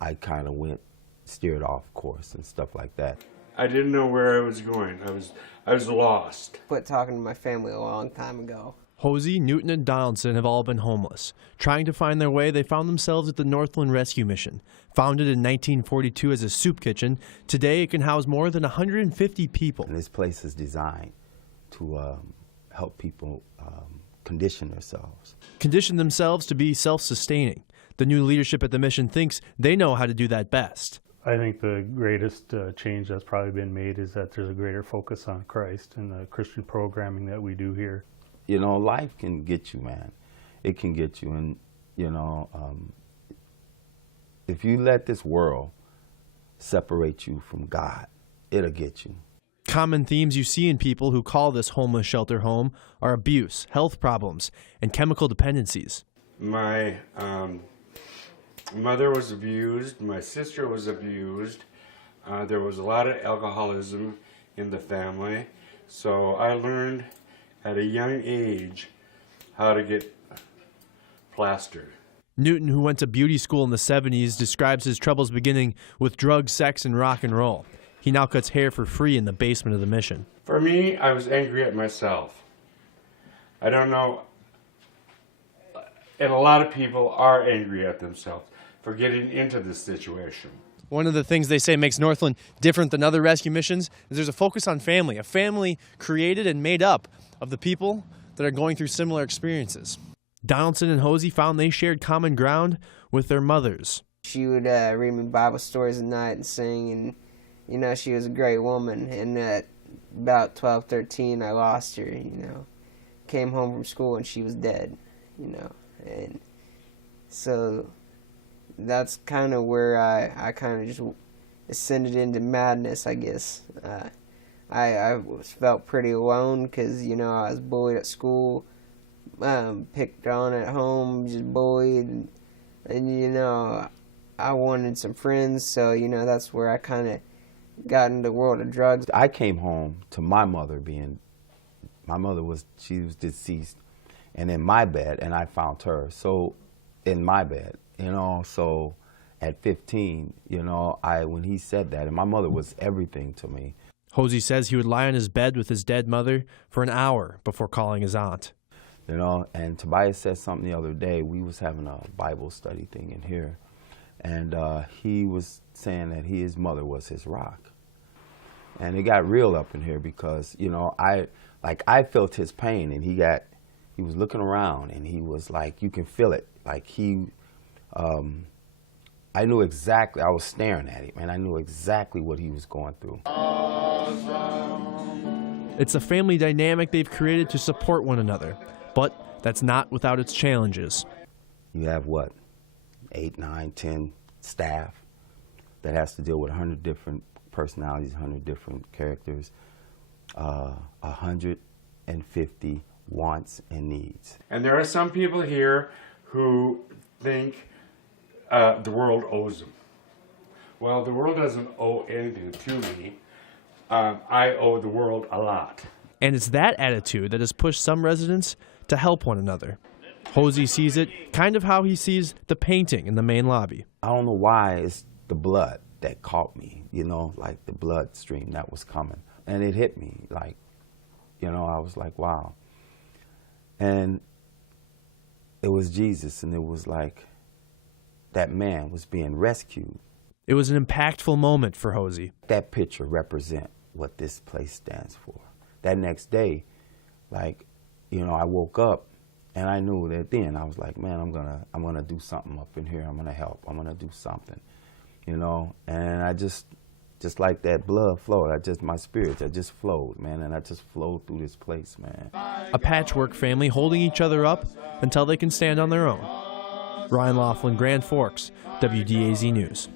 I kind of steered off course and stuff like that. I didn't know where I was going. I was lost. Quit talking to my family a long time ago. Hosey, Newton, and Donaldson have all been homeless. Trying to find their way, they found themselves at the Northland Rescue Mission. Founded in 1942 as a soup kitchen, today it can house more than 150 people. And this place is designed to help people condition themselves to be self-sustaining. The new leadership at the mission thinks they know how to do that best. I think the greatest change that's probably been made is that there's a greater focus on Christ and the Christian programming that we do here. You know, life can get you, man. It can get you. And, you know, if you let this world separate you from God, it'll get you. Common themes you see in people who call this homeless shelter home are abuse, health problems, and chemical dependencies. My mother was abused. My sister was abused. There was a lot of alcoholism in the family. So I learned at a young age how to get plastered. Newton, who went to beauty school in the 70s, describes his troubles beginning with drugs, sex, and rock and roll. He now cuts hair for free in the basement of the mission. For me, I was angry at myself. I don't know, and a lot of people are angry at themselves for getting into this situation. One of the things they say makes Northland different than other rescue missions is there's a focus on family, a family created and made up of the people that are going through similar experiences. Donaldson and Hosey found they shared common ground with their mothers. She would read me Bible stories at night and sing, and you know, she was a great woman. And at about 12, 13, I lost her, you know. Came home from school and she was dead, you know. And so that's kind of where I kind of just ascended into madness, I guess. I felt pretty alone because, you know, I was bullied at school, picked on at home, just bullied. And, you know, I wanted some friends, so, you know, that's where I kind of got into the world of drugs. I came home to my mother she was deceased, and in my bed, and I found her. So in my bed, you know, so at 15, you know, when he said that, and my mother was everything to me. Hosey says he would lie on his bed with his dead mother for an hour before calling his aunt. You know, and Tobias said something the other day. We was having a Bible study thing in here, and he was saying that his mother was his rock. And it got real up in here because, you know, I felt his pain, and he was looking around, and he was like, you can feel it. Like I knew exactly, I was staring at him, and I knew exactly what he was going through. It's a family dynamic they've created to support one another, but that's not without its challenges. You have what, 8, 9, 10 staff that has to deal with 100 different personalities, 100 different characters, 150 wants and needs. And there are some people here who think the world owes them. Well, the world doesn't owe anything to me. I owe the world a lot. And it's that attitude that has pushed some residents to help one another. Hosey sees it kind of how he sees the painting in the main lobby. I don't know why it's the blood that caught me, you know, like the blood stream that was coming. And it hit me, like, you know, I was like, wow. And it was Jesus, and it was like that man was being rescued. It was an impactful moment for Hosey. That picture represents what this place stands for. That next day, like, you know, I woke up and I knew that then I was like, man, I'm gonna do something up in here. I'm gonna help. I'm gonna do something, you know. And I just like that blood flowed. My spirits, I just flowed, man, and I just flowed through this place, man. A patchwork family holding each other up until they can stand on their own. Ryan Laughlin, Grand Forks, WDAZ News.